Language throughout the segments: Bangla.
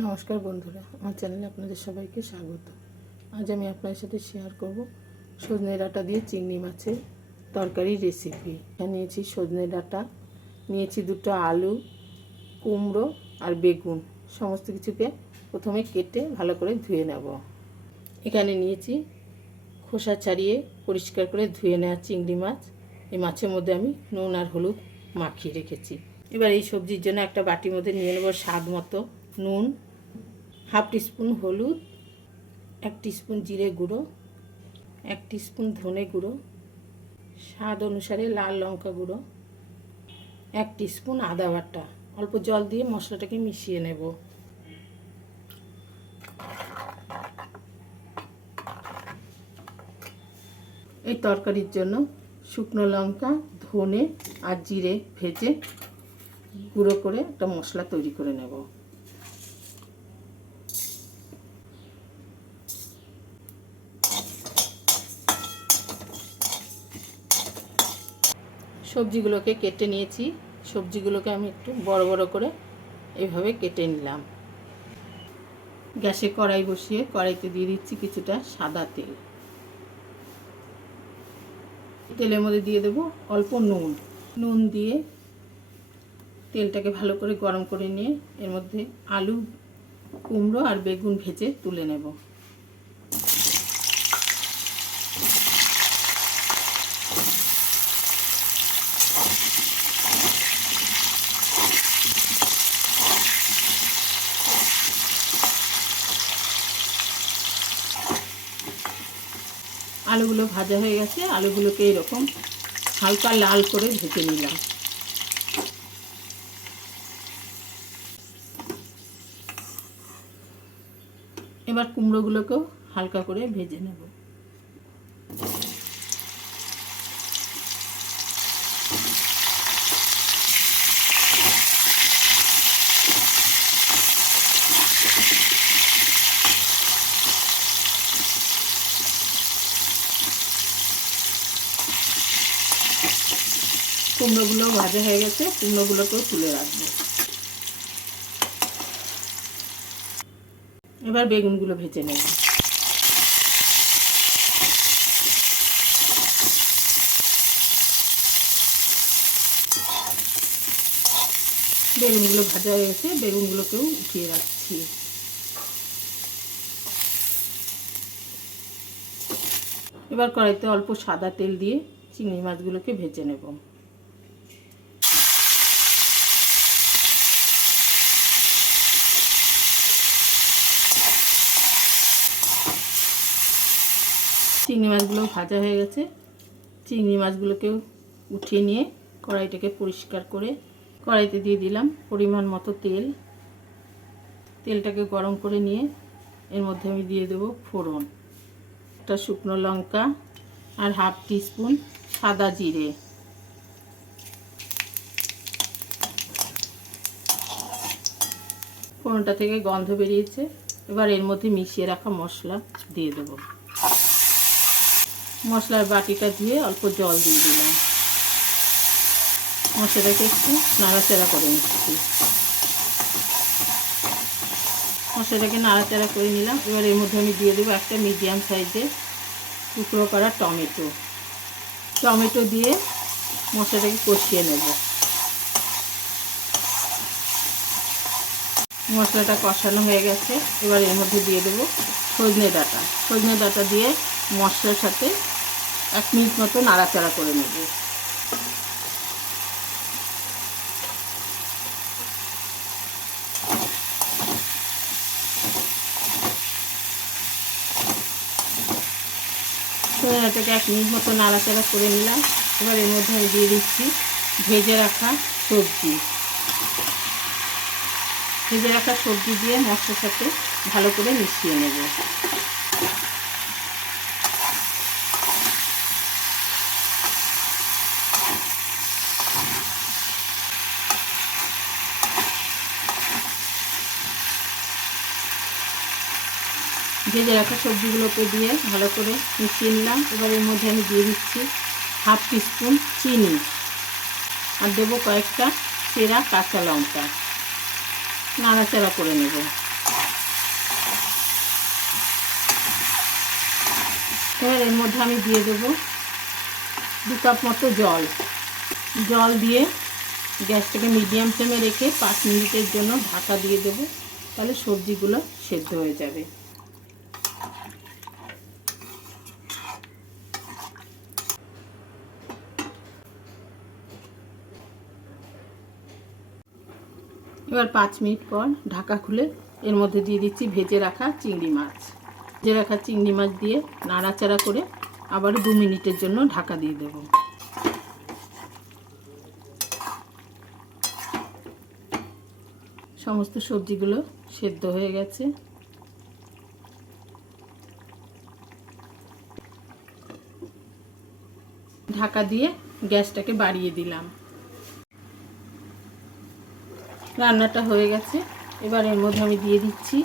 নমস্কার বন্ধুরা, আমার চ্যানেলে আপনাদের সবাইকে স্বাগত। আজ আমি আপনার সাথে শেয়ার করব সজনে ডাঁটা দিয়ে চিংড়ি মাছের তরকারি রেসিপি নিয়েছি সজনে ডাঁটা, নিয়েছি দুটো আলু, কুমড়ো আর বেগুন। সমস্ত কিছুকে প্রথমে কেটে ভালো করে ধুয়ে নেব। এখানে নিয়েছি খোসা ছাড়িয়ে পরিষ্কার করে ধুয়ে নেওয়া চিংড়ি মাছ। এই মাছের মধ্যে আমি নুন আর হলুদ মাখিয়ে রেখেছি। এবার এই সবজির জন্য একটা বাটির মধ্যে নিয়ে নেব স্বাদ মতো নুন, হাফ টিস্পুন হলুদ, এক টিস্পুন জিরে গুঁড়ো, এক টিস্পুন ধনে গুঁড়ো, স্বাদ অনুসারে লাল লঙ্কা গুঁড়ো, এক টিস্পুন আদা বাটা। অল্প জল দিয়ে মশলাটাকে মিশিয়ে নেব। এই তরকারির জন্য শুকনো লঙ্কা, ধনে আর জিরে ভেজে গুঁড়ো করে একটা মশলা তৈরি করে নেব। সবজিগুলোকে কেটে নিয়েছি। সবজিগুলোকে আমি একটু বড় বড় করে এভাবে কেটে নিলাম। গ্যাসে কড়াই বসিয়ে কড়াইতে দিয়ে দিচ্ছি কিছুটা সাদা তেল। তেলের মধ্যে দিয়ে দেব অল্প নুন। নুন দিয়ে তেলটাকে ভালো করে গরম করে নিয়ে এর মধ্যে আলু কুমড়ো আর বেগুন ভেজে তুলে নেব। আলুগুলো ভাজা হয়ে গেছে, আলুগুলোকে এরকম হালকা লাল করে ভেজে নিলাম। এবার কুমড়োগুলোকেও হালকা করে ভেজে নেব। কুমড়োগুলো ভাজা হয়ে গেছে, কুমড়োগুলোকেও তুলে রাখব। এবার বেগুনগুলো ভেজে নেব। বেগুনগুলো ভাজা হয়ে গেছে, বেগুনগুলোকেও উঠিয়ে রাখছি। এবার কড়াইতে অল্প সাদা তেল দিয়ে চিংড়ি মাছগুলোকে ভেজে নেব চিংড়ি মাছগুলো ভাজা হয়ে গেছে। চিংড়ি মাছগুলোকেও উঠিয়ে নিয়ে কড়াইটাকে পরিষ্কার করে কড়াইতে দিয়ে দিলাম পরিমাণ মতো তেল। তেলটাকে গরম করে নিয়ে এর মধ্যে আমি দিয়ে দেবো ফোড়ন। একটা শুকনো লঙ্কা আর হাফ টিস্পুন সাদা জিরে। ফোড়নটা থেকে গন্ধ বেরিয়েছে। এবার এর মধ্যে মিশিয়ে রাখা মশলা দিয়ে দেবো। মশলার বাটিটা দিয়ে অল্প জল দিয়ে দিলাম। মশলাটাকে একটু নাড়াচাড়া করে নিচ্ছি। মশলাটাকে নাড়াচাড়া করে নিলাম। এবার এর মধ্যে আমি দিয়ে দেবো একটা মিডিয়াম সাইজের টুকরো করা টমেটো। টমেটো দিয়ে মশলাটাকে কষিয়ে নেব। মশলাটা কষানো হয়ে গেছে। এবার এর মধ্যে দিয়ে দেবো সজনে ডাঁটা। সজনে ডাঁটা দিয়ে মশলার সাথে এক মিনিট মতো নাড়াচাড়া করে নেব। সজনাটাকে এক মিনিট মতো নাড়াচাড়া করে নিলাম। এবার এর মধ্যে আমি দিয়ে দিচ্ছি ভেজে রাখা সবজি। ভেজে রাখা সবজি দিয়ে মশলার সাথে ভালো করে মিশিয়ে নেব। ভেজে রাখা সবজিগুলোকে দিয়ে ভালো করে মিশিয়ে নিলাম। এবার এর মধ্যে আমি দিয়ে দিচ্ছি হাফ টিস্পুন চিনি আর দেবো কয়েকটা সেরা কাঁচা লঙ্কা। নাড়াচাড়া করে নেব। এবার এর মধ্যে আমি দিয়ে দেবো দু কাপ মতো জল। জল দিয়ে গ্যাসটাকে মিডিয়াম ফ্লেমে রেখে পাঁচ মিনিটের জন্য ঢাকা দিয়ে দেবো। তাহলে সবজিগুলো সেদ্ধ হয়ে যাবে। এবার পাঁচ মিনিট পর ঢাকা খুলে এর মধ্যে দিয়ে দিচ্ছি ভেজে রাখা চিংড়ি মাছ। ভেজে রাখা চিংড়ি মাছ দিয়ে নাড়াচাড়া করে আবার দু মিনিটের জন্য ঢাকা দিয়ে দেব। সমস্ত সবজিগুলো সেদ্ধ হয়ে গেছে। ঢাকা দিয়ে গ্যাসটাকে বাড়িয়ে দিলাম। রান্নাটা হয়ে গেছে। এবার এর মধ্যে আমি দিয়ে দিচ্ছি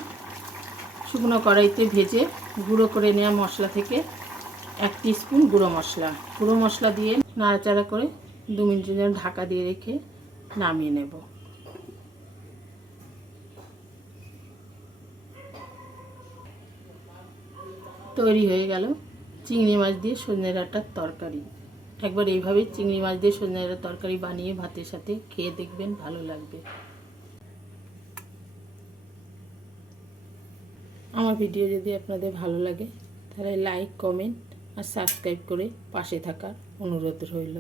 শুকনো কড়াইতে ভেজে গুঁড়ো করে নেওয়া মশলা থেকে এক স্পুন গুঁড়ো মশলা। গুঁড়ো মশলা দিয়ে নাড়াচাড়া করে দু মিনিটের জন্য ঢাকা দিয়ে রেখে নামিয়ে নেব। তৈরি হয়ে গেল চিংড়ি মাছ দিয়ে সজনে ডাঁটার তরকারি। একবার এইভাবে চিংড়ি মাছ দিয়ে সজনে ডাঁটার তরকারি বানিয়ে ভাতের সাথে খেয়ে দেখবেন ভালো লাগবে। আমার ভিডিও যদি আপনাদের ভালো লাগে, তাহলে লাইক কমেন্ট আর সাবস্ক্রাইব করে পাশে থাকার অনুরোধ রইল।